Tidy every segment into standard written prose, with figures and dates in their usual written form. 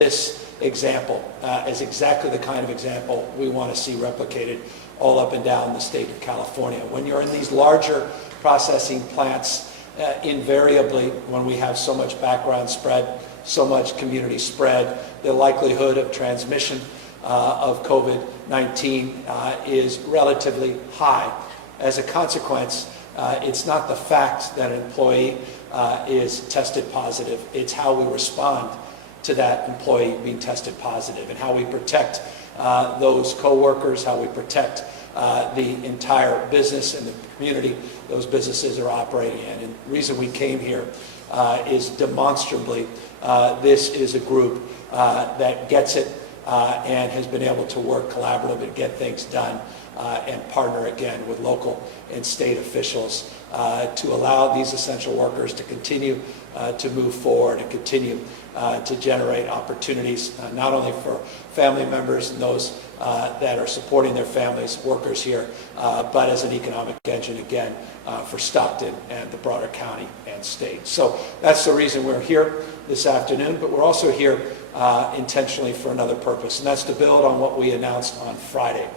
This example is exactly the kind of example we want to see replicated all up and down the state of California. When you're in these larger processing plants, invariably, when we have so much background spread, so much community spread, the likelihood of transmission of COVID-19 is relatively high. As a consequence, it's not the fact that an employee is tested positive, it's how we respond to that employee being tested positive and how we protect those co-workers, how we protect the entire business and the community those businesses are operating in. And the reason we came here is demonstrably this is a group that gets it and has been able to work collaboratively to get things done and partner again with local and state officials to allow these essential workers to continue to move forward and continue to generate opportunities not only for family members and those that are supporting their families, workers here, but as an economic engine again for Stockton and the broader county and state. So that's the reason we're here this afternoon, but we're also here intentionally for another purpose, and that's to build on what we announced on Friday.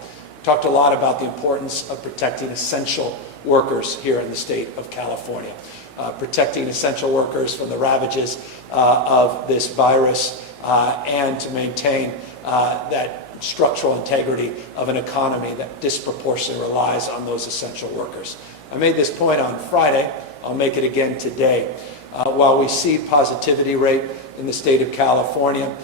Talked a lot about the importance of protecting essential workers here in the state of California, protecting essential workers from the ravages of this virus and to maintain that structural integrity of an economy that disproportionately relies on those essential workers. I made this point on Friday. I'll make it again today. While we see positivity rate in the state of California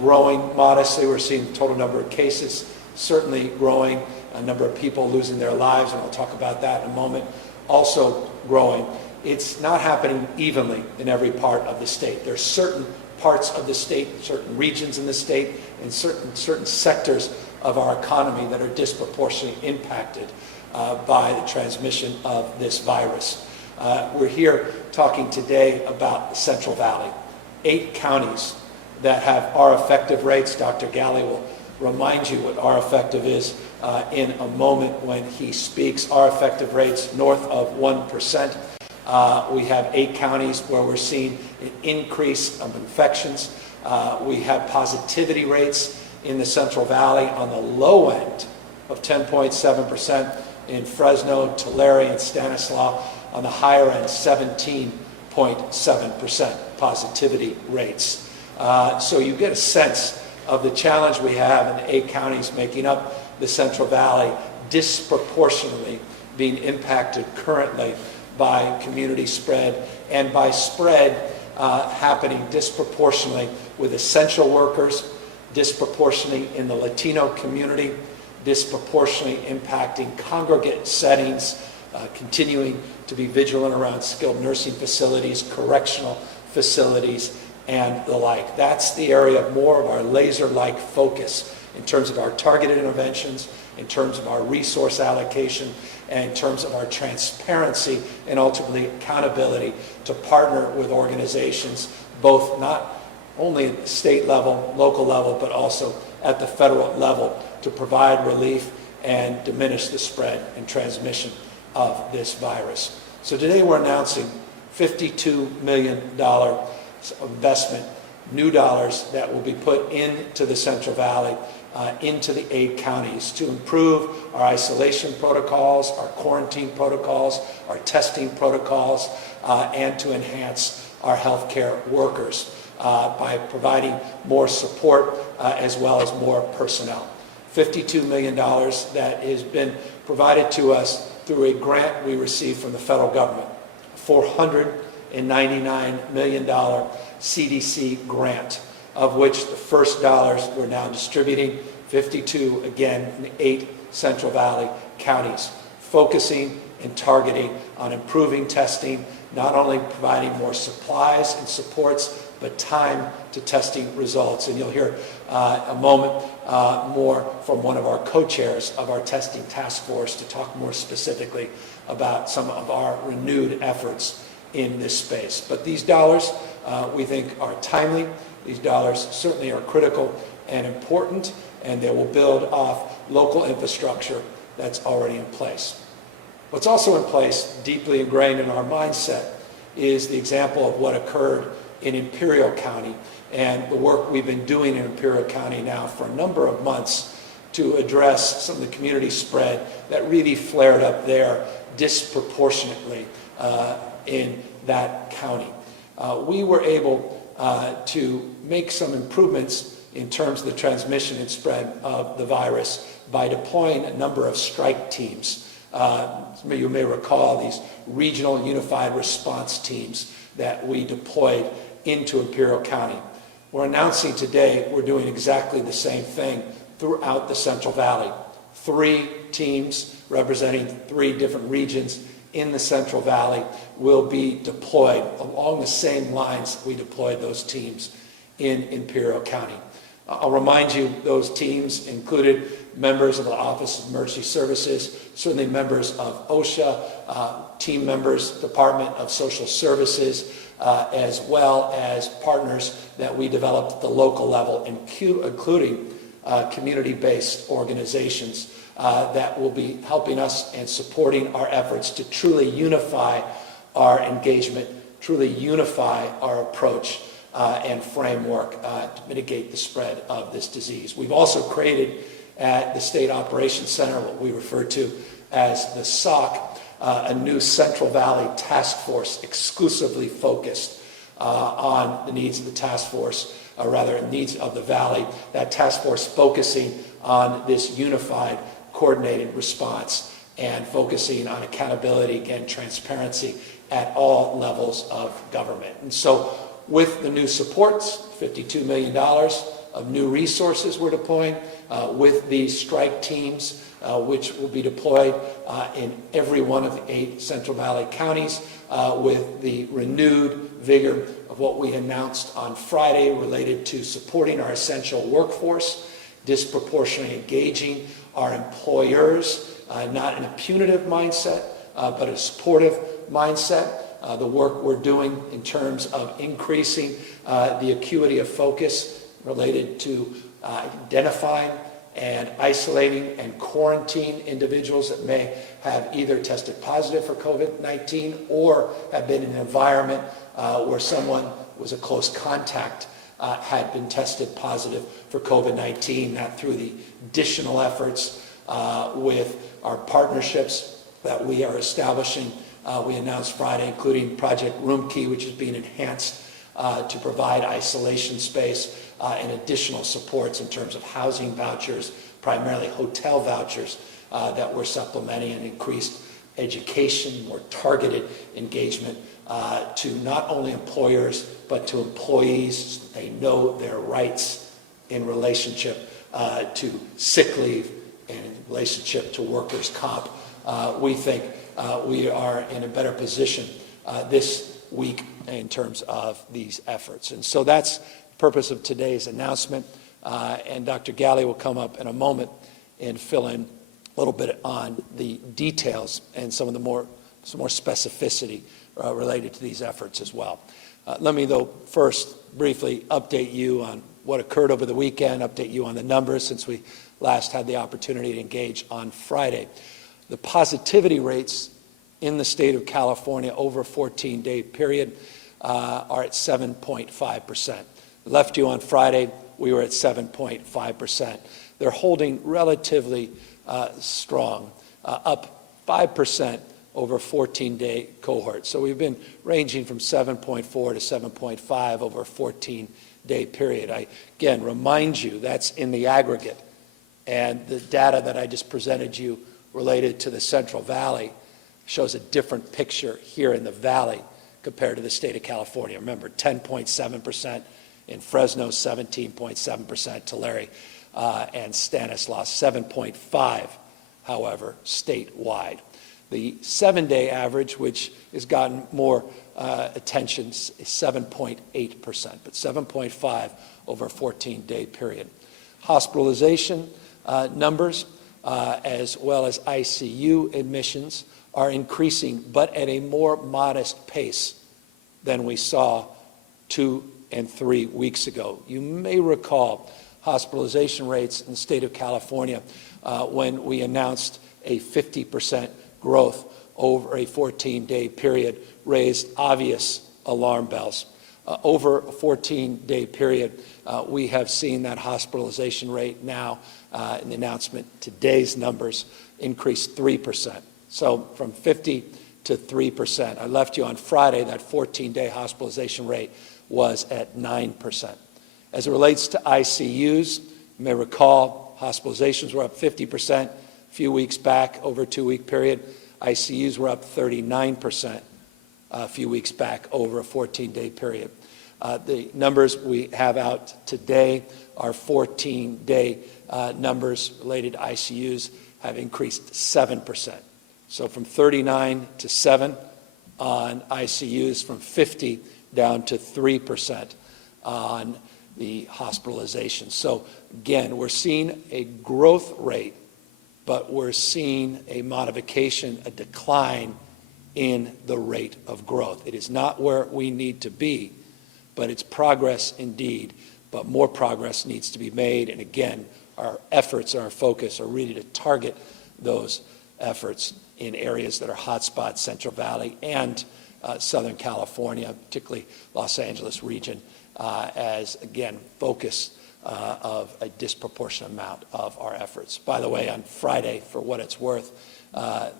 growing modestly, we're seeing the total number of cases certainly growing, a number of people losing their lives, and I'll talk about that in a moment, also growing. It's not happening evenly in every part of the state. There are certain parts of the state, certain regions in the state, and certain sectors of our economy that are disproportionately impacted by the transmission of this virus. We're here talking today about the Central Valley. 8 counties that have R effective rates. Dr. Galley will remind you what R effective is in a moment when he speaks. R effective rates north of 1%. We have 8 counties where we're seeing an increase of infections. We have positivity rates in the Central Valley on the low end of 10.7%, in Fresno, Tulare, and Stanislaus on the higher end, 17.7% positivity rates. So you get a sense of the challenge we have in the 8 counties making up the Central Valley, disproportionately being impacted currently by community spread, and by spread happening disproportionately with essential workers, disproportionately in the Latino community, disproportionately impacting congregate settings, continuing to be vigilant around skilled nursing facilities, correctional facilities, and the like. That's the area of more of our laser-like focus in terms of our targeted interventions, in terms of our resource allocation, and in terms of our transparency and ultimately accountability to partner with organizations, both not only at the state level, local level, but also at the federal level to provide relief and diminish the spread and transmission of this virus. So today we're announcing $52 million investment, new dollars that will be put into the Central Valley, into the 8 counties to improve our isolation protocols, our quarantine protocols, our testing protocols, and to enhance our healthcare workers by providing more support as well as more personnel. $52 million that has been provided to us through a grant we received from the federal government, $499 million CDC grant, of which the first dollars we're now distributing, 52 again in the 8 Central Valley counties, focusing and targeting on improving testing, not only providing more supplies and supports, but time to testing results. And you'll hear a moment more from one of our co-chairs of our testing task force to talk more specifically about some of our renewed efforts in this space. But these dollars we think are timely. These dollars certainly are critical and important, and they will build off local infrastructure that's already in place. What's also in place, deeply ingrained in our mindset, is the example of what occurred in Imperial County, and the work we've been doing in Imperial County now for a number of months to address some of the community spread that really flared up there disproportionately in that county. We were able to make some improvements in terms of the transmission and spread of the virus by deploying a number of strike teams. You may recall these regional unified response teams that we deployed into Imperial County. We're announcing today we're doing exactly the same thing throughout the Central Valley. 3 teams representing 3 different regions in the Central Valley will be deployed along the same lines we deployed those teams in Imperial County. I'll remind you, those teams included members of the Office of Emergency Services, certainly members of OSHA, team members, Department of Social Services, as well as partners that we developed at the local level, including community-based organizations that will be helping us and supporting our efforts to truly unify our engagement, truly unify our approach and framework to mitigate the spread of this disease. We've also created at the State Operations Center what we refer to as the SOC, a new Central Valley task force exclusively focused on the needs of the task force, or rather needs of the Valley. That task force focusing on this unified, coordinated response and focusing on accountability, again, transparency at all levels of government. And so with the new supports, $52 million of new resources we're deploying, with these strike teams, which will be deployed in every one of the 8 Central Valley counties, with the renewed vigor of what we announced on Friday related to supporting our essential workforce, disproportionately engaging our employers, not in a punitive mindset, but a supportive mindset. The work we're doing in terms of increasing the acuity of focus related to identifying and isolating and quarantining individuals that may have either tested positive for COVID-19 or have been in an environment where someone was a close contact had been tested positive for COVID-19. That through the additional efforts with our partnerships that we are establishing, we announced Friday, including Project Roomkey, which is being enhanced to provide isolation space and additional supports in terms of housing vouchers, primarily hotel vouchers that we're supplementing, and increased education, more targeted engagement to not only employers but to employees so that they know their rights in relationship to sick leave and in relationship to workers' comp. We think we are in a better position this week in terms of these efforts. And so that's the purpose of today's announcement. And Dr. Galley will come up in a moment and fill in a little bit on the details and some more specificity related to these efforts as well. Let me, though, first briefly update you on what occurred over the weekend, update you on the numbers since we last had the opportunity to engage on Friday. The positivity rates in the state of California over a 14-day period are at 7.5%. Left you on Friday, we were at 7.5%. They're holding relatively strong, up 5% over a 14-day cohort. So we've been ranging from 7.4 to 7.5 over a 14-day period. I, again, remind you that's in the aggregate. And the data that I just presented you related to the Central Valley shows a different picture here in the Valley compared to the state of California. Remember, 10.7% in Fresno, 17.7% Tulare, and Stanislaus, 7.5%, however, statewide. The 7-day average, which has gotten more attention, is 7.8%, but 7.5% over a 14-day period. Hospitalization numbers, as well as ICU admissions, are increasing, but at a more modest pace than we saw 2 and 3 weeks ago. You may recall hospitalization rates in the state of California when we announced a 50% growth over a 14-day period raised obvious alarm bells. over a 14-day period, we have seen that hospitalization rate now, in the announcement, today's numbers, increase 3%. So from 50 to 3%. I left you on Friday, that 14-day hospitalization rate was at 9%. As it relates to ICUs, you may recall hospitalizations were up 50% a few weeks back over a 2-week period. ICUs were up 39% a few weeks back over a 14-day period. The numbers we have out today are 14-day numbers related to ICUs have increased 7%. So from 39 to 7 on ICUs, from 50 down to 3% on the hospitalization. So again, we're seeing a growth rate, but we're seeing a modification, a decline in the rate of growth. It is not where we need to be, but it's progress indeed. But more progress needs to be made. And again, our efforts, our focus are really to target those efforts in areas that are hotspots, Central Valley and Southern California, particularly Los Angeles region, as, again, focus of a disproportionate amount of our efforts. By the way, on Friday, for what it's worth,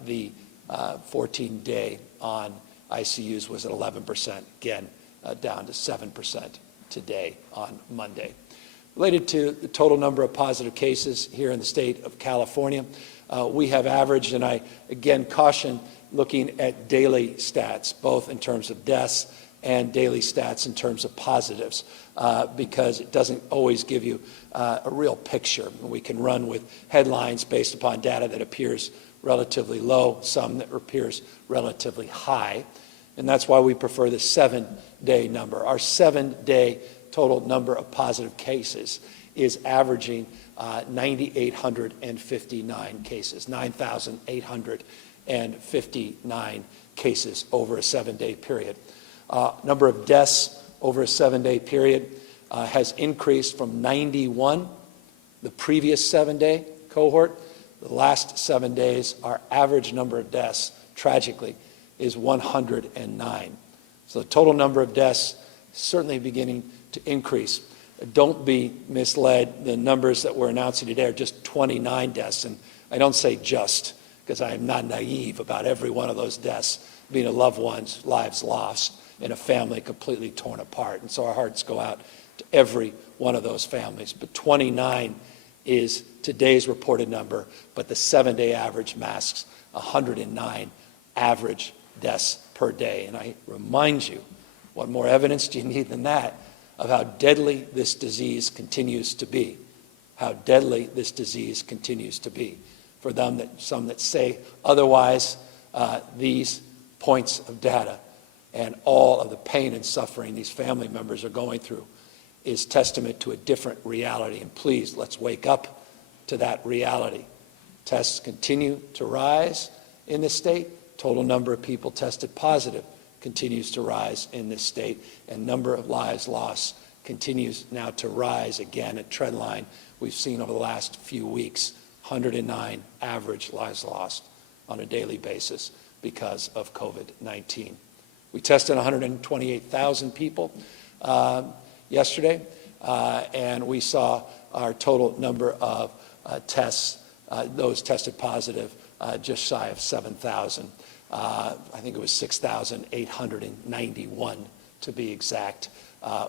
the 14-day on ICUs was at 11%, again, down to 7% today on Monday. Related to the total number of positive cases here in the state of California, we have averaged, and I again caution looking at daily stats, both in terms of deaths and daily stats in terms of positives, because it doesn't always give you a real picture. We can run with headlines based upon data that appears relatively low, some that appears relatively high, and that's why we prefer the 7-day number. Our 7-day total number of positive cases is averaging 9,859 cases, 9,859 cases over a 7-day period. Number of deaths over a 7-day period has increased from 91, the previous 7-day cohort. The last 7 days, our average number of deaths, tragically, is 109. So the total number of deaths certainly beginning to increase. Don't be misled. The numbers that we're announcing today are just 29 deaths. And I don't say just, because I am not naive about every one of those deaths being a loved one's lives lost and a family completely torn apart. And so our hearts go out to every one of those families. But 29 is today's reported number, but the 7-day average masks 109 average deaths per day. And I remind you, what more evidence do you need than that of how deadly this disease continues to be? How deadly this disease continues to be. For them some that say otherwise, these points of data and all of the pain and suffering these family members are going through is testament to a different reality. And please, let's wake up to that reality. Tests continue to rise in this state. Total number of people tested positive continues to rise in this state, and number of lives lost continues now to rise again, a trend line we've seen over the last few weeks. 109 average lives lost on a daily basis because of COVID-19. We tested 128,000 people yesterday, and we saw our total number of tests, those tested positive, just shy of 7,000. I think it was 6,891 to be exact,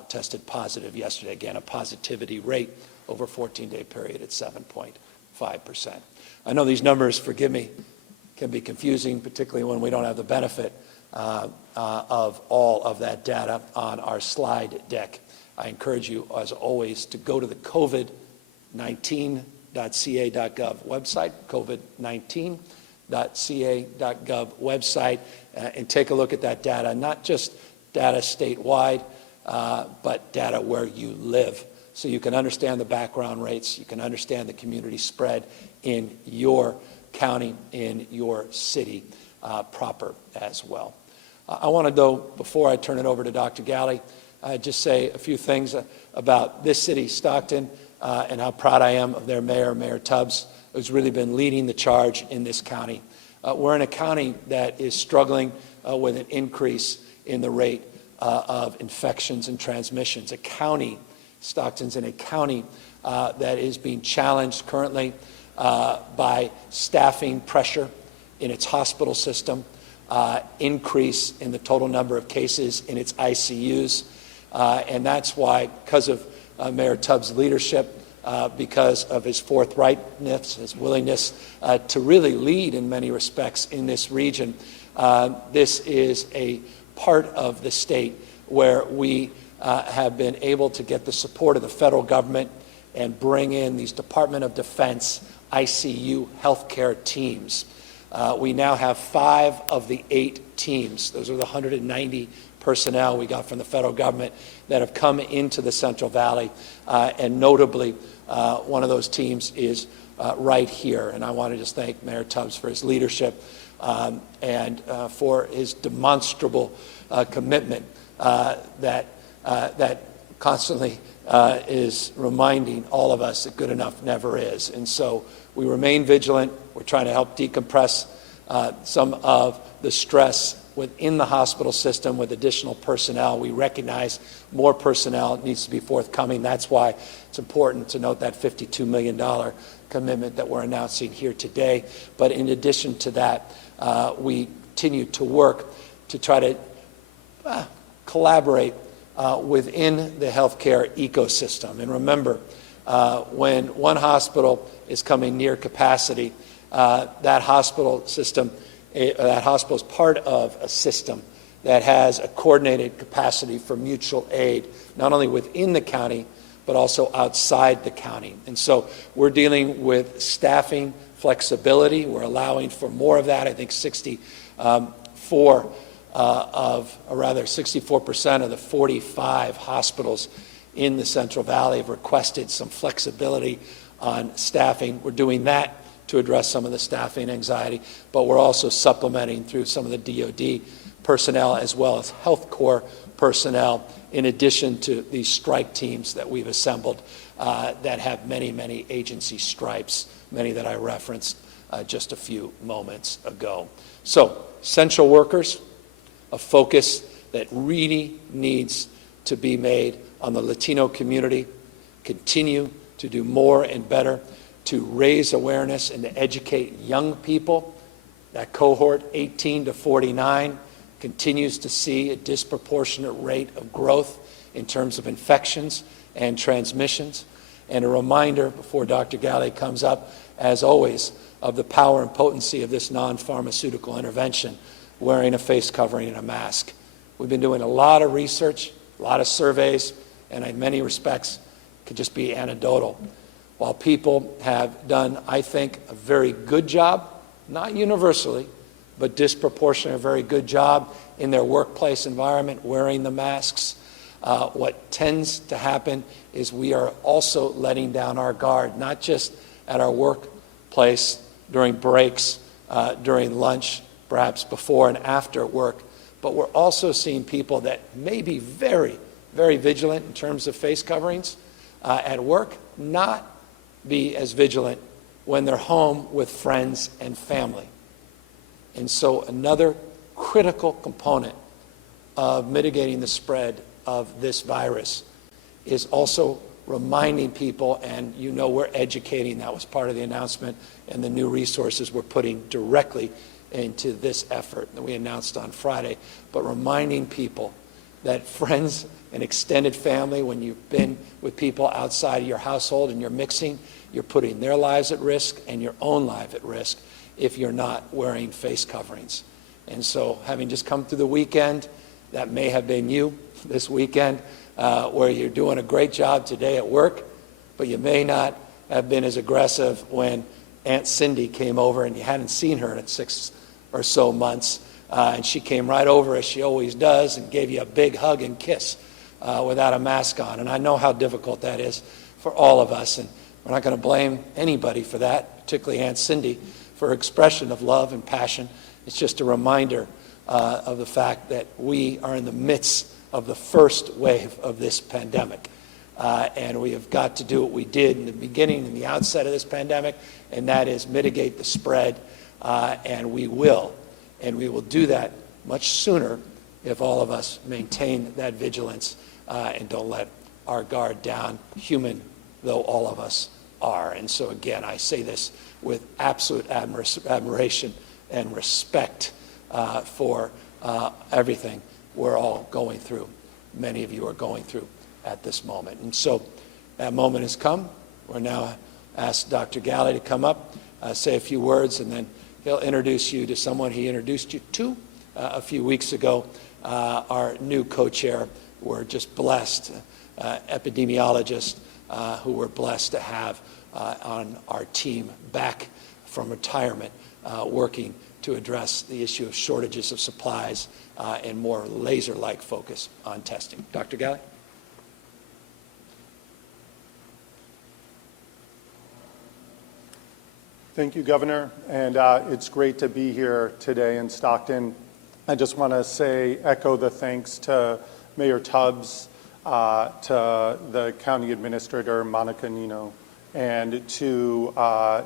tested positive yesterday. Again, a positivity rate over a 14-day period at 7.5%. I know these numbers, forgive me, can be confusing, particularly when we don't have the benefit of all of that data on our slide deck. I encourage you, as always, to go to the COVID19.ca.gov website, COVID19.ca.gov website, and take a look at that data, not just data statewide, but data where you live, so you can understand the background rates, you can understand the community spread in your county, in your city proper as well. I want to, though, before I turn it over to Dr. Galley, just say a few things about this city, Stockton, and how proud I am of their mayor, Mayor Tubbs, who's really been leading the charge in this county. We're in a county that is struggling with an increase in the rate of infections and transmissions. A county, Stockton's in a county that is being challenged currently by staffing pressure in its hospital system, increase in the total number of cases in its ICUs, and that's why, because of Mayor Tubbs' leadership, because of his forthrightness, his willingness to really lead in many respects in this region, this is a part of the state where we have been able to get the support of the federal government and bring in these Department of Defense ICU healthcare teams. We now have 5 of the 8 teams. Those are the 190 personnel we got from the federal government that have come into the Central Valley, and notably, one of those teams is right here. And I want to just thank Mayor Tubbs for his leadership and for his demonstrable commitment that constantly is reminding all of us that good enough never is. And so we remain vigilant. We're trying to help decompress some of the stress within the hospital system with additional personnel. We recognize more personnel needs to be forthcoming. That's why it's important to note that $52 million commitment that we're announcing here today. But in addition to that, we continue to work to try to collaborate within the healthcare ecosystem. And remember, when one hospital is coming near capacity, that hospital is part of a system that has a coordinated capacity for mutual aid, not only within the county, but also outside the county. And so we're dealing with staffing flexibility. We're allowing for more of that. I think 64% of the 45 hospitals in the Central Valley have requested some flexibility on staffing. We're doing that to address some of the staffing anxiety, but we're also supplementing through some of the DOD personnel as well as Health Corps personnel, in addition to these strike teams that we've assembled that have many, many agency stripes, many that I referenced just a few moments ago. So, essential workers, a focus that really needs to be made on the Latino community, continue to do more and better to raise awareness and to educate young people. That cohort, 18 to 49, continues to see a disproportionate rate of growth in terms of infections and transmissions. And a reminder, before Dr. Galley comes up, as always, of the power and potency of this non-pharmaceutical intervention, wearing a face covering and a mask. We've been doing a lot of research, a lot of surveys, and in many respects, could just be anecdotal. While people have done, I think, a very good job, not universally, but disproportionately a very good job in their workplace environment wearing the masks, what tends to happen is we are also letting down our guard, not just at our workplace during breaks, during lunch, perhaps before and after work, but we're also seeing people that may be very, very vigilant in terms of face coverings at work, not be as vigilant when they're home with friends and family. And so another critical component of mitigating the spread of this virus is also reminding people, and you know we're educating, that was part of the announcement, and the new resources we're putting directly into this effort that we announced on Friday, but reminding people that friends and extended family, when you've been with people outside of your household and you're mixing, you're putting their lives at risk and your own life at risk if you're not wearing face coverings. And so, having just come through the weekend, that may have been you this weekend, where you're doing a great job today at work, but you may not have been as aggressive when Aunt Cindy came over and you hadn't seen her in 6 or so months, and she came right over as she always does and gave you a big hug and kiss without a mask on. And I know how difficult that is for all of us, and we're not going to blame anybody for that, particularly Aunt Cindy, for her expression of love and passion. It's just a reminder of the fact that we are in the midst of the first wave of this pandemic. And we have got to do what we did in the beginning, in the outset of this pandemic, and that is mitigate the spread, and we will. And we will do that much sooner if all of us maintain that vigilance and don't let our guard down, human though all of us are. And so again, I say this with absolute admiration and respect for everything we're all going through, many of you are going through at this moment. And so that moment has come. We're now asked Dr. Galley to come up, say a few words, and then he'll introduce you to someone he introduced you to a few weeks ago, our new co-chair. We're just blessed, epidemiologist who we're blessed to have on our team back from retirement, working to address the issue of shortages of supplies and more laser-like focus on testing. Dr. Galley? Thank you, Governor, and it's great to be here today in Stockton. I just want to echo the thanks to Mayor Tubbs, to the County Administrator, Monica Nino, and to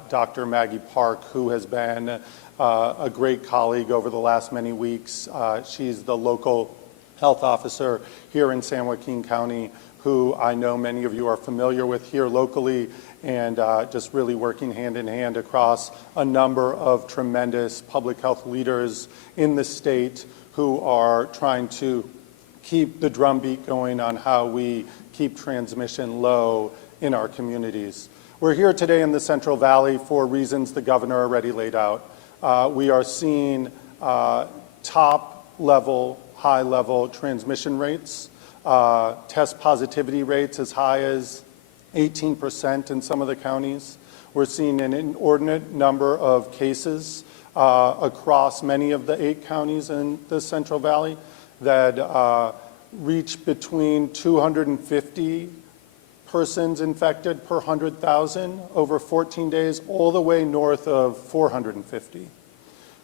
Dr. Maggie Park, who has been a great colleague over the last many weeks. She's the local health officer here in San Joaquin County, who I know many of you are familiar with here locally, and just really working hand in hand across a number of tremendous public health leaders in the state who are trying to keep the drumbeat going on how we keep transmission low in our communities. We're here today in the Central Valley for reasons the governor already laid out. We are seeing top-level, high-level transmission rates, test positivity rates as high as 18% in some of the counties. We're seeing an inordinate number of cases across many of the 8 counties in the Central Valley that reach between 250 persons infected per 100,000 over 14 days, all the way north of 450.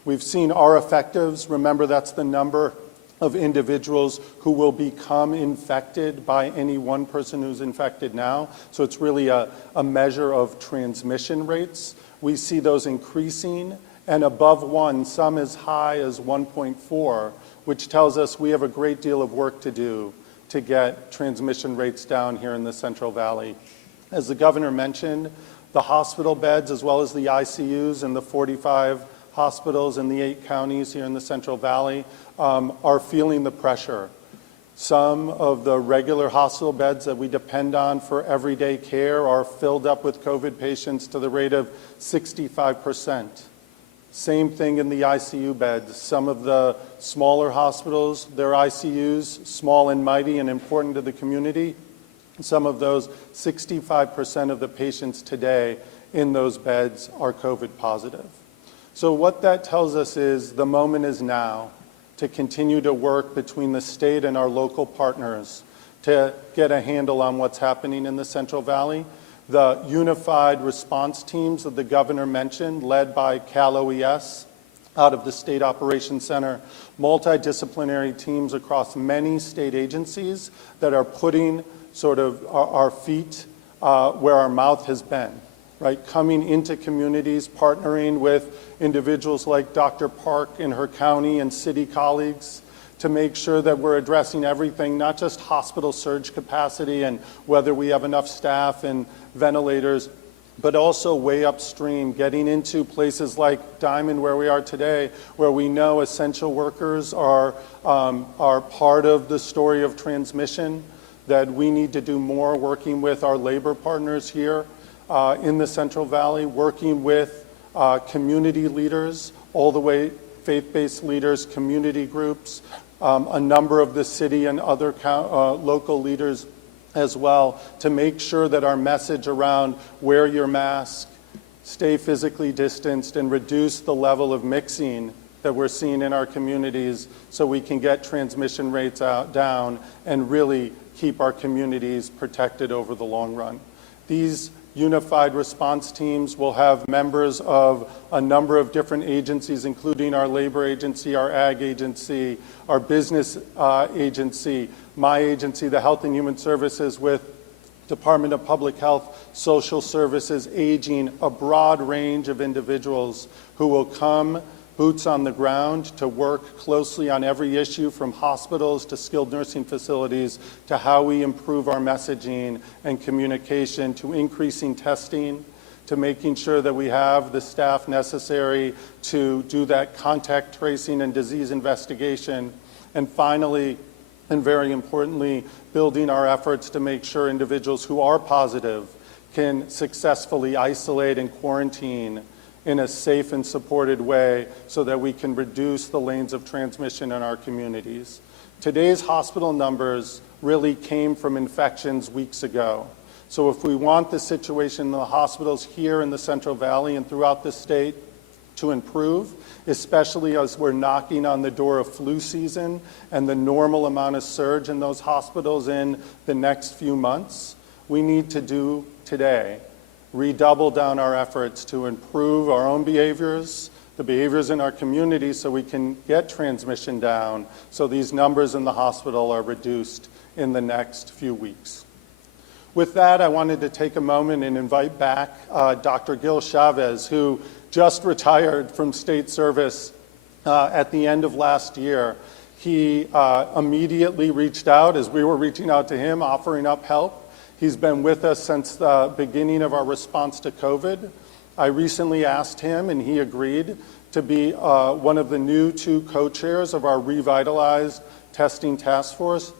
We've seen our effectives. Remember, that's the number of individuals who will become infected by any one person who's infected now. So it's really a measure of transmission rates. We see those increasing, and above 1, some as high as 1.4, which tells us we have a great deal of work to do to get transmission rates down here in the Central Valley. As the governor mentioned, the hospital beds as well as the ICUs and the 45 hospitals in the 8 counties here in the Central Valley are feeling the pressure. Some of the regular hospital beds that we depend on for everyday care are filled up with COVID patients to the rate of 65%. Same thing in the ICU beds. Some of the smaller hospitals, their ICUs, small and mighty and important to the community. Some of those, 65% of the patients today in those beds are COVID positive. So what that tells us is the moment is now to continue to work between the state and our local partners to get a handle on what's happening in the Central Valley. The unified response teams that the governor mentioned, led by Cal OES out of the State Operations Center, multidisciplinary teams across many state agencies that are putting sort of our feet where our mouth has been, right? Coming into communities, partnering with individuals like Dr. Park in her county and city colleagues to make sure that we're addressing everything, not just hospital surge capacity and whether we have enough staff and ventilators, but also way upstream, getting into places like Diamond, where we are today, where we know essential workers are part of the story of transmission, that we need to do more working with our labor partners here in the Central Valley, working with community leaders, all the way faith-based leaders, community groups, a number of the city and other local leaders as well, to make sure that our message around wear your mask, stay physically distanced, and reduce the level of mixing that we're seeing in our communities so we can get transmission rates down and really keep our communities protected over the long run. These unified response teams will have members of a number of different agencies, including our labor agency, our ag agency, our business agency, my agency, the Health and Human Services, with Department of Public Health, Social Services, Aging, a broad range of individuals who will come boots on the ground to work closely on every issue from hospitals to skilled nursing facilities to how we improve our messaging and communication, to increasing testing, to making sure that we have the staff necessary to do that contact tracing and disease investigation. And finally, and very importantly, building our efforts to make sure individuals who are positive can successfully isolate and quarantine in a safe and supported way so that we can reduce the lanes of transmission in our communities. Today's hospital numbers really came from infections weeks ago. So if we want the situation in the hospitals here in the Central Valley and throughout the state to improve, especially as we're knocking on the door of flu season and the normal amount of surge in those hospitals in the next few months, we need to do today, redouble down our efforts to improve our own behaviors, the behaviors in our community so we can get transmission down so these numbers in the hospital are reduced in the next few weeks. With that, I wanted to take a moment and invite back Dr. Gil Chavez, who just retired from state service at the end of last year. He immediately reached out as we were reaching out to him, offering up help. He's been with us since the beginning of our response to COVID. I recently asked him, and he agreed to be one of the new 2 co-chairs of our revitalized testing task force,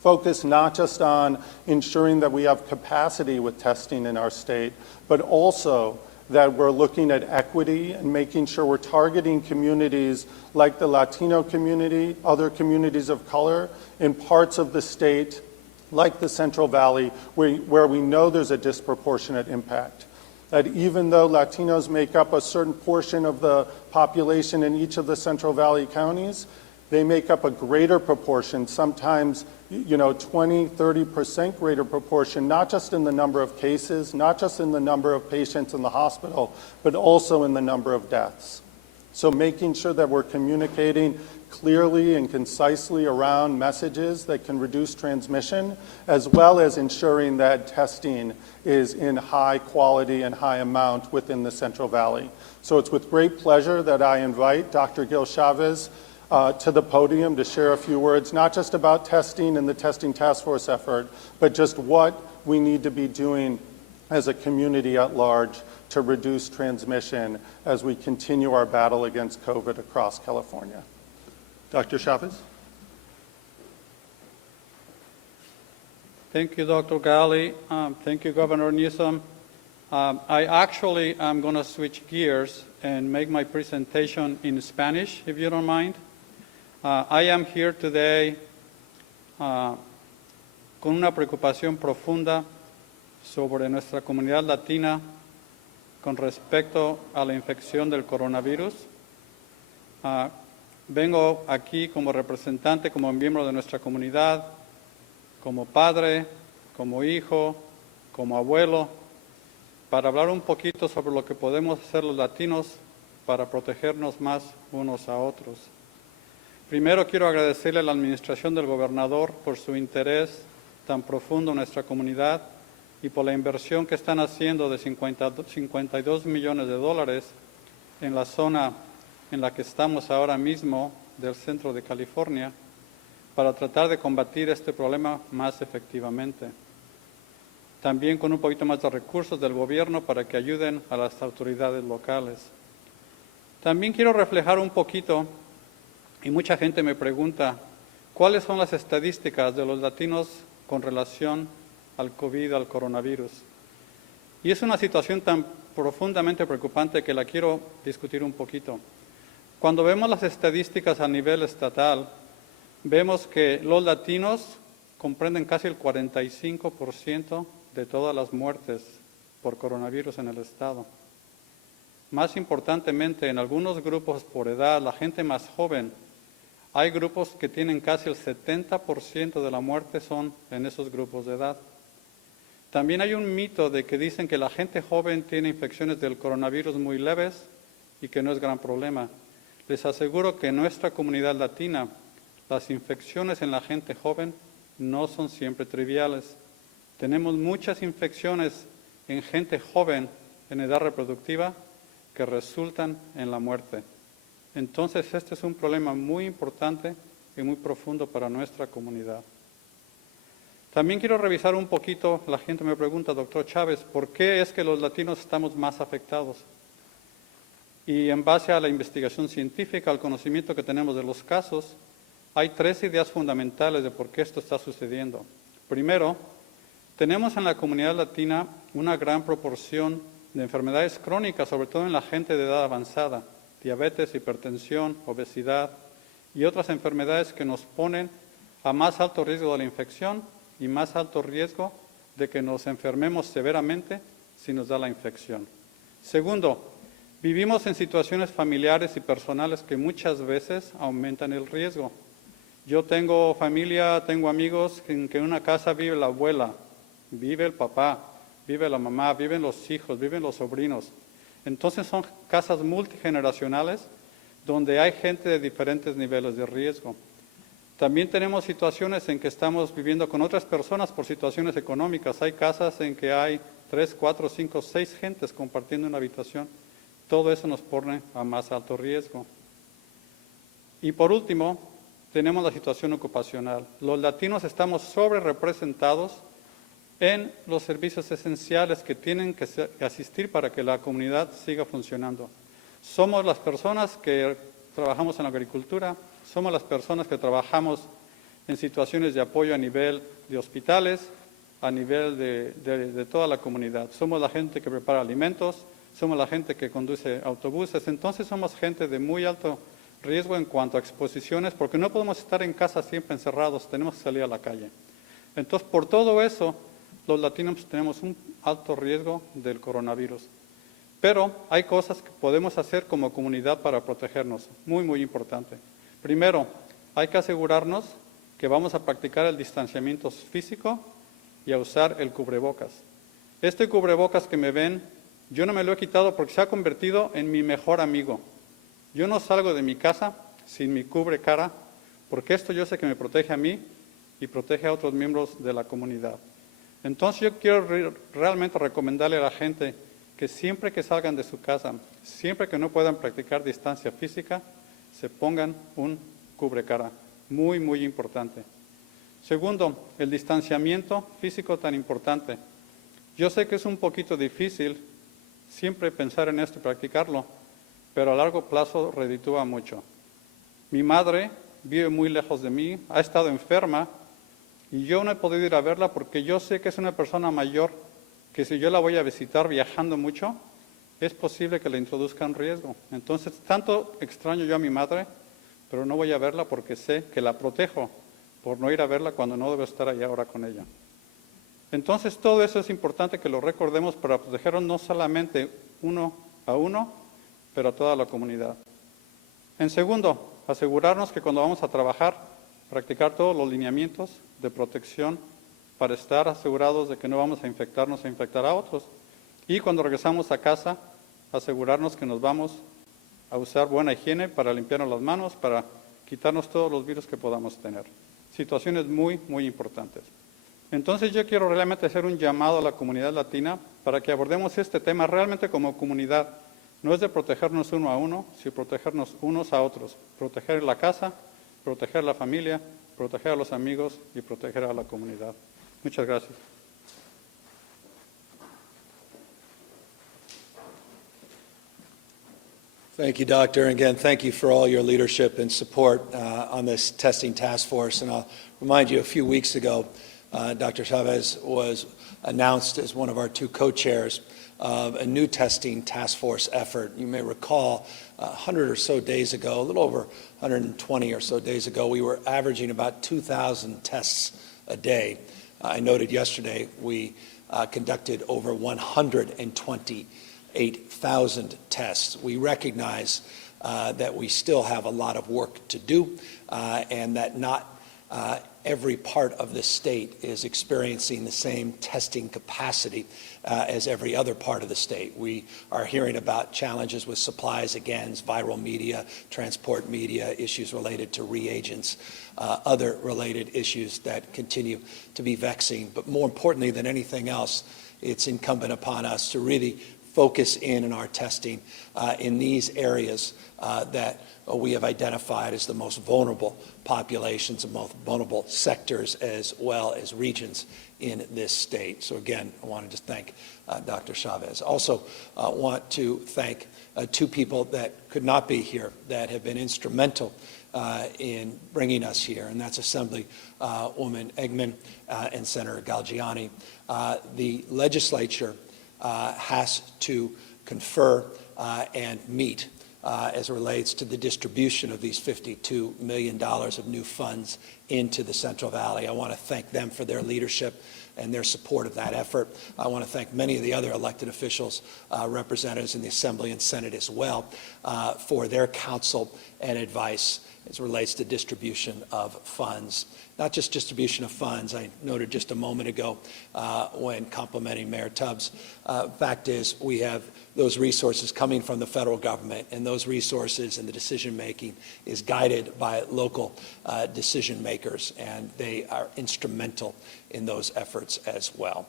focused not just on ensuring that we have capacity with testing in our state, but also that we're looking at equity and making sure we're targeting communities like the Latino community, other communities of color in parts of the state like the Central Valley where we know there's a disproportionate impact. That even though Latinos make up a certain portion of the population in each of the Central Valley counties, they make up a greater proportion, sometimes 20, 30% greater proportion, not just in the number of cases, not just in the number of patients in the hospital, but also in the number of deaths. So making sure that we're communicating clearly and concisely around messages that can reduce transmission, as well as ensuring that testing is in high quality and high amount within the Central Valley. So it's with great pleasure that I invite Dr. Gil Chavez to the podium to share a few words, not just about testing and the testing task force effort, but just what we need to be doing as a community at large to reduce transmission as we continue our battle against COVID across California. Dr. Chavez? Thank you, Dr. Galley. Thank you, Governor Newsom. I actually am going to switch gears and make my presentation in Spanish, if you don't mind. I am here today con una preocupación profunda sobre nuestra comunidad latina con respecto a la infección del coronavirus. Vengo aquí como representante, como miembro de nuestra comunidad, como padre, como hijo, como abuelo, para hablar un poquito sobre lo que podemos hacer los latinos para protegernos más unos a otros. Primero quiero agradecerle a la administración del gobernador por su interés tan profundo en nuestra comunidad y por la inversión que están haciendo de 52 millones de dólares en la zona en la que estamos ahora mismo del centro de California para tratar de combatir este problema más efectivamente. También con un poquito más de recursos del gobierno para que ayuden a las autoridades locales. También quiero reflejar un poquito, y mucha gente me pregunta, ¿cuáles son las estadísticas de los latinos con relación al COVID, al coronavirus? Y es una situación tan profundamente preocupante que la quiero discutir un poquito. Cuando vemos las estadísticas a nivel estatal, vemos que los latinos comprenden casi el 45% de todas las muertes por coronavirus en el estado. Más importantemente, en algunos grupos por edad, la gente más joven, hay grupos que tienen casi el 70% de la muerte son en esos grupos de edad. También hay un mito de que dicen que la gente joven tiene infecciones del coronavirus muy leves y que no es gran problema. Les aseguro que en nuestra comunidad latina, las infecciones en la gente joven no son siempre triviales. Tenemos muchas infecciones en gente joven en edad reproductiva que resultan en la muerte. Entonces, este es un problema muy importante y muy profundo para nuestra comunidad. También quiero revisar un poquito, la gente me pregunta, doctor Chávez, ¿por qué es que los latinos estamos más afectados? Y en base a la investigación científica, al conocimiento que tenemos de los casos, hay 3 ideas fundamentales de por qué esto está sucediendo. Primero, tenemos en la comunidad latina una gran proporción de enfermedades crónicas, sobre todo en la gente de edad avanzada, diabetes, hipertensión, obesidad y otras enfermedades que nos ponen a más alto riesgo de la infección y más alto riesgo de que nos enfermemos severamente si nos da la infección. Segundo, vivimos en situaciones familiares y personales que muchas veces aumentan el riesgo. Yo tengo familia, tengo amigos en que en una casa vive la abuela, vive el papá, vive la mamá, viven los hijos, viven los sobrinos. Entonces son casas multigeneracionales donde hay gente de diferentes niveles de riesgo. También tenemos situaciones en que estamos viviendo con otras personas por situaciones económicas. Hay casas en que hay 3, 4, 5, 6 gentes compartiendo una habitación. Todo eso nos pone a más alto riesgo. Y por último, tenemos la situación ocupacional. Los latinos estamos sobre-representados en los servicios esenciales que tienen que asistir para que la comunidad siga funcionando. Somos las personas que trabajamos en la agricultura, somos las personas que trabajamos en situaciones de apoyo a nivel de hospitales, a nivel de toda la comunidad. Somos la gente que prepara alimentos, somos la gente que conduce autobuses, entonces somos gente de muy alto riesgo en cuanto a exposiciones, porque no podemos estar en casa siempre encerrados, tenemos que salir a la calle. Entonces, por todo eso, los latinos tenemos un alto riesgo del coronavirus. Pero hay cosas que podemos hacer como comunidad para protegernos, muy, muy importante. Primero, hay que asegurarnos que vamos a practicar el distanciamiento físico y a usar el cubrebocas. Este cubrebocas que me ven, yo no me lo he quitado porque se ha convertido en mi mejor amigo. Yo no salgo de mi casa sin mi cubrecara, porque esto yo sé que me protege a mí y protege a otros miembros de la comunidad. Entonces yo quiero realmente recomendarle a la gente que siempre que salgan de su casa, siempre que no puedan practicar distancia física, se pongan un cubrecara. Muy, muy importante. Segundo, el distanciamiento físico tan importante. Yo sé que es un poquito difícil siempre pensar en esto y practicarlo, pero a largo plazo reditúa mucho. Mi madre vive muy lejos de mí, ha estado enferma y yo no he podido ir a verla porque yo sé que es una persona mayor que si yo la voy a visitar viajando mucho, es posible que le introduzca un riesgo. Entonces, tanto extraño yo a mi madre, pero no voy a verla porque sé que la protejo por no ir a verla cuando no debo estar allá ahora con ella. Entonces, todo eso es importante que lo recordemos para protegernos no solamente uno a uno, pero a toda la comunidad. En segundo, asegurarnos que cuando vamos a trabajar, practicar todos los lineamientos de protección para estar asegurados de que no vamos a infectarnos e infectar a otros. Y cuando regresamos a casa, asegurarnos que nos vamos a usar buena higiene para limpiarnos las manos, para quitarnos todos los virus que podamos tener. Situaciones muy, muy importantes. Entonces yo quiero realmente hacer un llamado a la comunidad latina para que abordemos este tema realmente como comunidad. No es de protegernos uno a uno, sino protegernos unos a otros. Proteger la casa, proteger la familia, proteger a los amigos y proteger a la comunidad. Muchas gracias. Thank you, Doctor. And again, thank you for all your leadership and support on this testing task force. And I'll remind you, a few weeks ago, Dr. Chavez was announced as one of our 2 co-chairs of a new testing task force effort. You may recall 100 or so days ago, a little over 120 or so days ago, we were averaging about 2,000 tests a day. I noted yesterday we conducted over 128,000 tests. We recognize that we still have a lot of work to do and that not every part of the state is experiencing the same testing capacity as every other part of the state. We are hearing about challenges with supplies, again, viral media, transport media, issues related to reagents, other related issues that continue to be vexing. But more importantly than anything else, it's incumbent upon us to really focus in our testing in these areas that we have identified as the most vulnerable populations and most vulnerable sectors as well as regions in this state. So again, I wanted to thank Dr. Chavez. Also want to thank two people that could not be here that have been instrumental in bringing us here, and that's Assemblywoman Eggman and Senator Galgiani. The legislature has to confer and meet as it relates to the distribution of these $52 million of new funds into the Central Valley. I want to thank them for their leadership and their support of that effort. I want to thank many of the other elected officials, representatives in the Assembly and Senate as well, for their counsel and advice as it relates to distribution of funds. Not just distribution of funds, I noted just a moment ago when complimenting Mayor Tubbs. Fact is, we have those resources coming from the federal government, and those resources and the decision-making is guided by local decision makers, and they are instrumental in those efforts as well.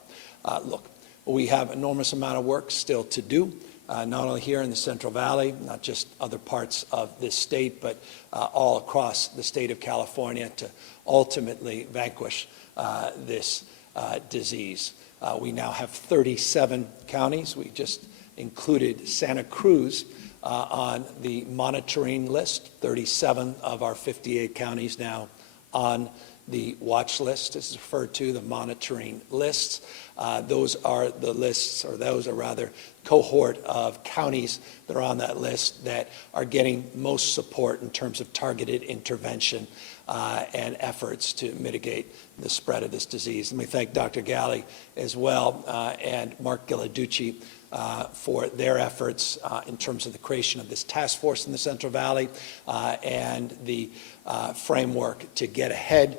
Look, we have an enormous amount of work still to do. Not only here in the Central Valley, not just other parts of this state, but all across the state of California to ultimately vanquish this disease. We now have 37 counties. We just included Santa Cruz on the monitoring list, 37 of our 58 counties now on the watch list is referred to, the monitoring lists. Those are the lists, or those are rather cohort of counties that are on that list that are getting most support in terms of targeted intervention and efforts to mitigate the spread of this disease. Let me thank Dr. Galley as well and Mark Gilladucci for their efforts in terms of the creation of this task force in the Central Valley and the framework to get ahead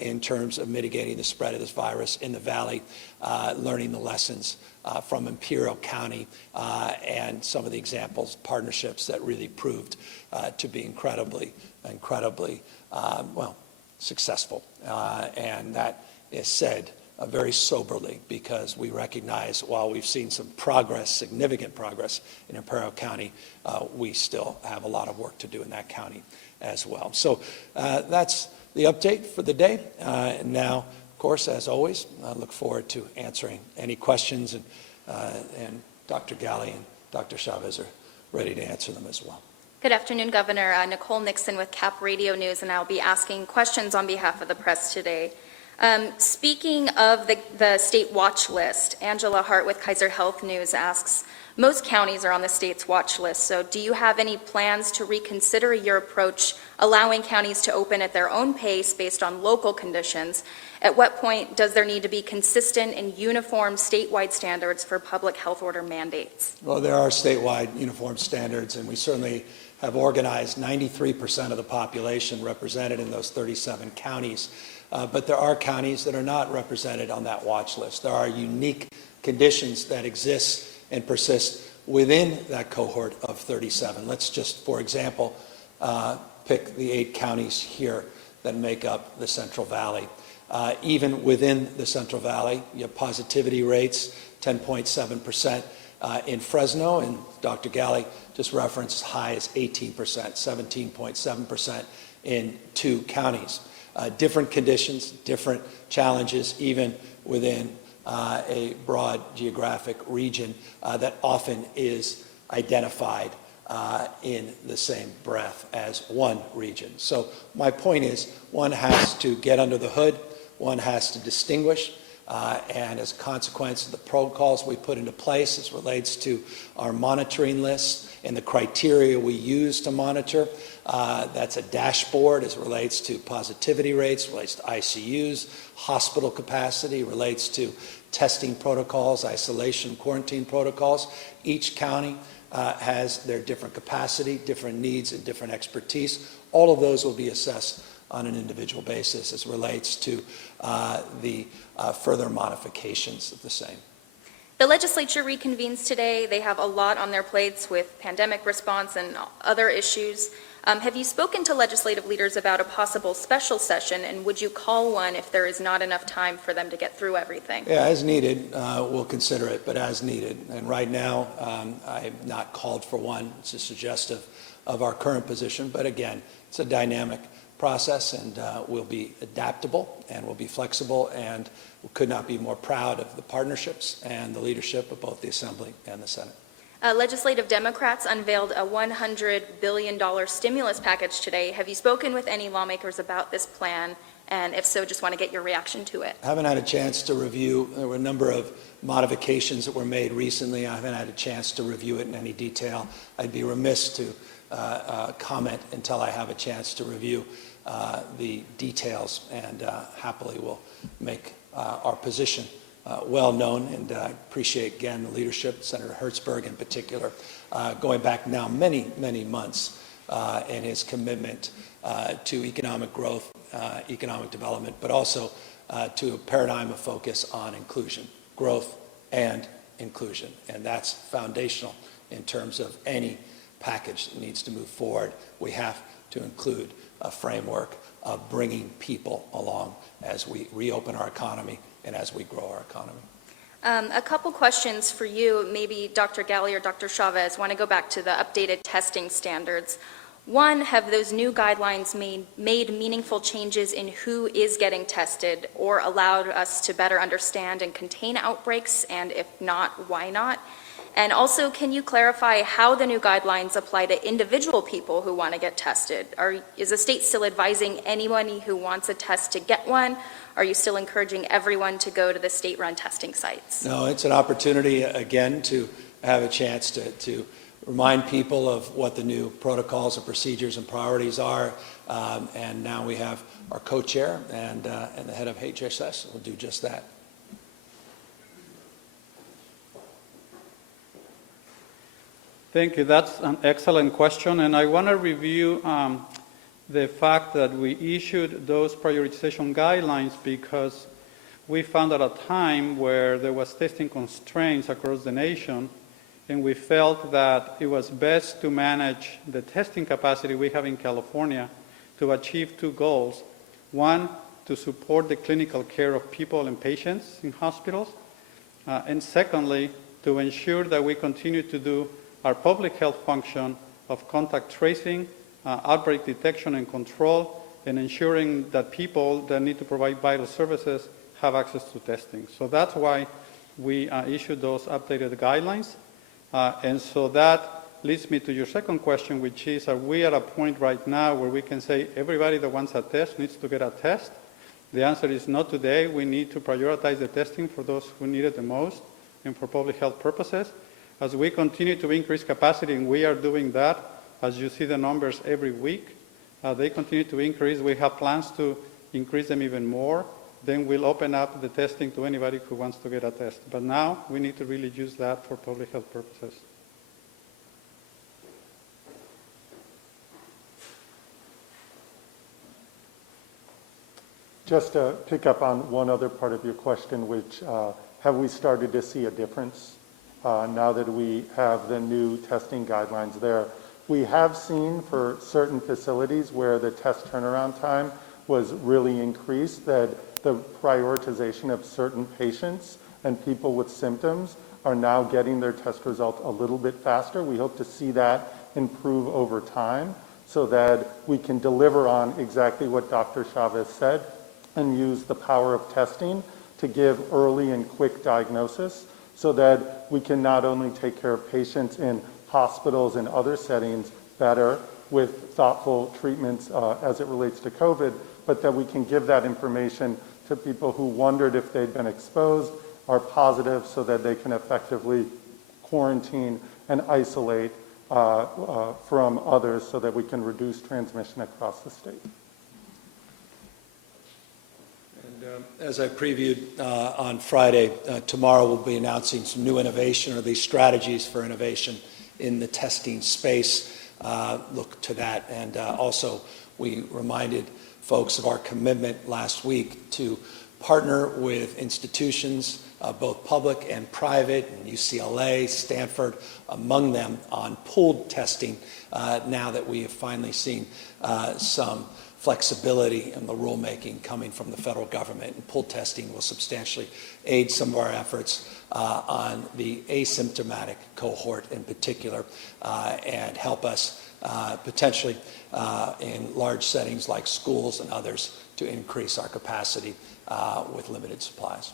in terms of mitigating the spread of this virus in the Valley, learning the lessons from Imperial County and some of the examples, partnerships that really proved to be incredibly, well, successful. And that is said very soberly, because we recognize while we've seen some progress, significant progress in Imperial County, we still have a lot of work to do in that county as well. So that's the update for the day. And now, of course, as always, I look forward to answering any questions, and Dr. Galley and Dr. Chavez are ready to answer them as well. Good afternoon, Governor. Nicole Nixon with CAP Radio News, and I'll be asking questions on behalf of the press today. Speaking of the state watch list, Angela Hart with Kaiser Health News asks, most counties are on the state's watch list, so do you have any plans to reconsider your approach, allowing counties to open at their own pace based on local conditions? At what point does there need to be consistent and uniform statewide standards for public health order mandates? Well, there are statewide uniform standards, and we certainly have organized 93% of the population represented in those 37 counties. But there are counties that are not represented on that watch list. There are unique conditions that exist and persist within that cohort of 37. Let's just, for example, pick the 8 counties here that make up the Central Valley. Even within the Central Valley, you have positivity rates, 10.7% in Fresno, and Dr. Galley just referenced as high as 18%, 17.7% in 2 counties. Different conditions, different challenges, even within a broad geographic region that often is identified in the same breath as one region. So my point is, one has to get under the hood, one has to distinguish, and as a consequence of the protocols we put into place as relates to our monitoring lists and the criteria we use to monitor, that's a dashboard as it relates to positivity rates, relates to ICUs, hospital capacity, relates to testing protocols, isolation, quarantine protocols. Each county has their different capacity, different needs, and different expertise. All of those will be assessed on an individual basis as it relates to the further modifications of the same. The legislature reconvenes today. They have a lot on their plates with pandemic response and other issues. Have you spoken to legislative leaders about a possible special session, and would you call one if there is not enough time for them to get through everything? Yeah, as needed, we'll consider it, but as needed. And right now, I have not called for one. It's just suggestive of our current position, but again, it's a dynamic process, and we'll be adaptable and we'll be flexible, and we could not be more proud of the partnerships and the leadership of both the Assembly and the Senate. Legislative Democrats unveiled a $100 billion stimulus package today. Have you spoken with any lawmakers about this plan? And if so, just want to get your reaction to it. I haven't had a chance to review. There were a number of modifications that were made recently. I haven't had a chance to review it in any detail. I'd be remiss to comment until I have a chance to review the details, and happily will make our position well known, and appreciate again the leadership, Senator Hertzberg in particular, going back now many, many months, and his commitment to economic growth, economic development, but also to a paradigm of focus on inclusion, growth and inclusion. And that's foundational in terms of any package that needs to move forward. We have to include a framework of bringing people along as we reopen our economy and as we grow our economy. A couple questions for you, maybe Dr. Galley or Dr. Chavez. Want to go back to the updated testing standards. One, have those new guidelines made meaningful changes in who is getting tested or allowed us to better understand and contain outbreaks? And if not, why not? And also, can you clarify how the new guidelines apply to individual people who want to get tested? Is the state still advising anyone who wants a test to get one? Are you still encouraging everyone to go to the state-run testing sites? No, it's an opportunity, again, to have a chance to remind people of what the new protocols and procedures and priorities are. And now we have our co-chair and the head of HHS will do just that. Thank you. That's an excellent question, and I want to review the fact that we issued those prioritization guidelines because we found at a time where there was testing constraints across the nation, and we felt that it was best to manage the testing capacity we have in California to achieve two goals. One, to support the clinical care of people and patients in hospitals, and secondly, to ensure that we continue to do our public health function of contact tracing, outbreak detection and control, and ensuring that people that need to provide vital services have access to testing. So that's why we issued those updated guidelines. And so that leads me to your second question, which is, are we at a point right now where we can say everybody that wants a test needs to get a test? The answer is not today. We need to prioritize the testing for those who need it the most and for public health purposes. As we continue to increase capacity, and we are doing that, as you see the numbers every week, they continue to increase. We have plans to increase them even more. Then we'll open up the testing to anybody who wants to get a test. But now we need to really use that for public health purposes. Just to pick up on one other part of your question, which have we started to see a difference now that we have the new testing guidelines there? We have seen for certain facilities where the test turnaround time was really increased, that the prioritization of certain patients and people with symptoms are now getting their test results a little bit faster. We hope to see that improve over time so that we can deliver on exactly what Dr. Chavez said and use the power of testing to give early and quick diagnosis so that we can not only take care of patients in hospitals and other settings better with thoughtful treatments as it relates to COVID, but that we can give that information to people who wondered if they'd been exposed, are positive, so that they can effectively quarantine and isolate from others so that we can reduce transmission across the state. And as I previewed on Friday, tomorrow we'll be announcing some new innovation, or these strategies for innovation in the testing space. Look to that. And also we reminded folks of our commitment last week to partner with institutions, both public and private, and UCLA, Stanford, among them, on pooled testing now that we have finally seen some flexibility in the rulemaking coming from the federal government. And pooled testing will substantially aid some of our efforts on the asymptomatic cohort in particular and help us potentially in large settings like schools and others to increase our capacity with limited supplies.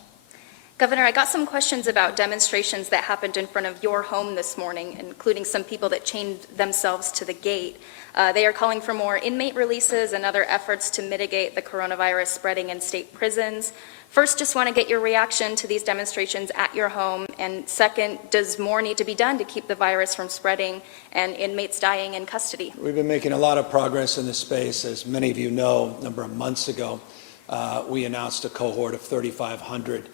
Governor, I got some questions about demonstrations that happened in front of your home this morning, including some people that chained themselves to the gate. They are calling for more inmate releases and other efforts to mitigate the coronavirus spreading in state prisons. First, just want to get your reaction to these demonstrations at your home. And second, does more need to be done to keep the virus from spreading and inmates dying in custody? We've been making a lot of progress in this space. As many of you know, a number of months ago, we announced a cohort of 3,500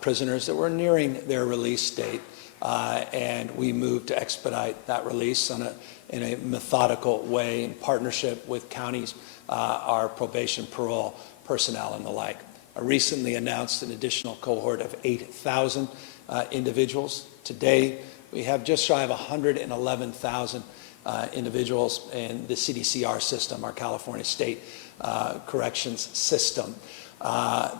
prisoners that were nearing their release date, and we moved to expedite that release in a methodical way in partnership with counties, our probation, parole, personnel, and the like. I recently announced an additional cohort of 8,000 individuals. Today, we have just shy of 111,000 individuals in the CDCR system, our California State Corrections System.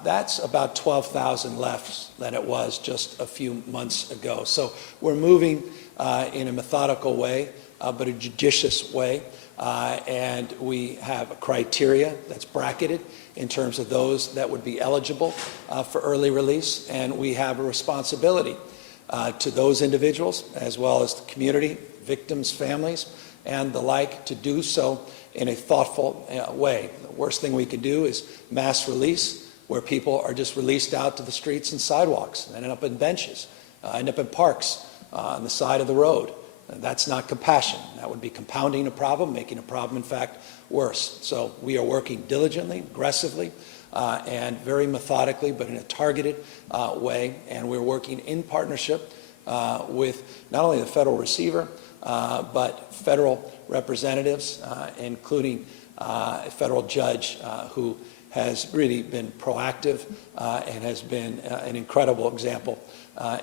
That's about 12,000 less than it was just a few months ago. So we're moving in a methodical way, but a judicious way, and we have a criteria that's bracketed in terms of those that would be eligible for early release, and we have a responsibility to those individuals as well as the community, victims, families, and the like, to do so in a thoughtful way. The worst thing we can do is mass release, where people are just released out to the streets and sidewalks, and end up in benches, end up in parks on the side of the road. And that's not compassion. That would be compounding a problem, making a problem, in fact, worse. So we are working diligently, aggressively, and very methodically, but in a targeted way, and we're working in partnership with not only the federal receiver, but federal representatives, including a federal judge who has really been proactive and has been an incredible example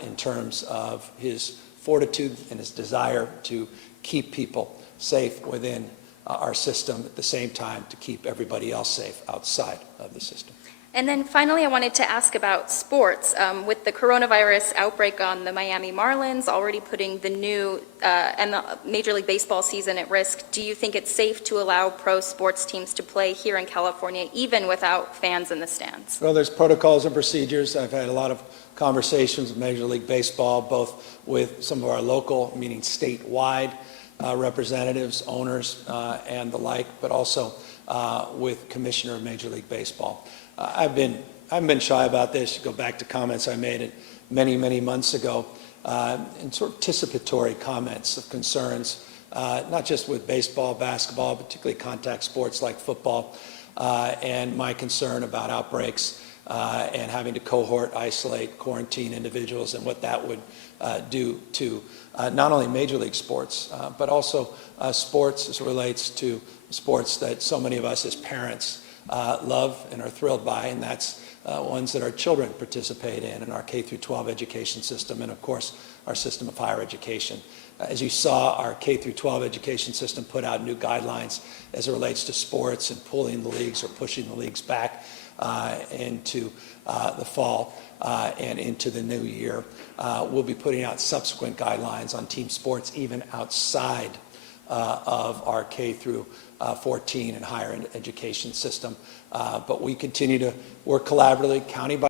in terms of his fortitude and his desire to keep people safe within our system, at the same time to keep everybody else safe outside of the system. And then finally, I wanted to ask about sports. With the coronavirus outbreak on the Miami Marlins already putting the new and the Major League Baseball season at risk, do you think it's safe to allow pro sports teams to play here in California, even without fans in the stands? Well, there's protocols and procedures. I've had a lot of conversations with Major League Baseball, both with some of our local, meaning statewide representatives, owners, and the like, but also with Commissioner of Major League Baseball. I haven't been shy about this. You go back to comments I made many months ago, and sort of anticipatory comments of concerns, not just with baseball, basketball, particularly contact sports like football, and my concern about outbreaks and having to cohort, isolate, quarantine individuals, and what that would do to not only Major League sports, but also sports as it relates to sports that so many of us as parents love and are thrilled by, and that's ones that our children participate in our K through 12 education system, and of course our system of higher education. As you saw, our K through 12 education system put out new guidelines as it relates to sports and pulling the leagues or pushing the leagues back into the fall and into the new year. We'll be putting out subsequent guidelines on team sports even outside of our K through 14 and higher education system. But we continue to work collaboratively, county by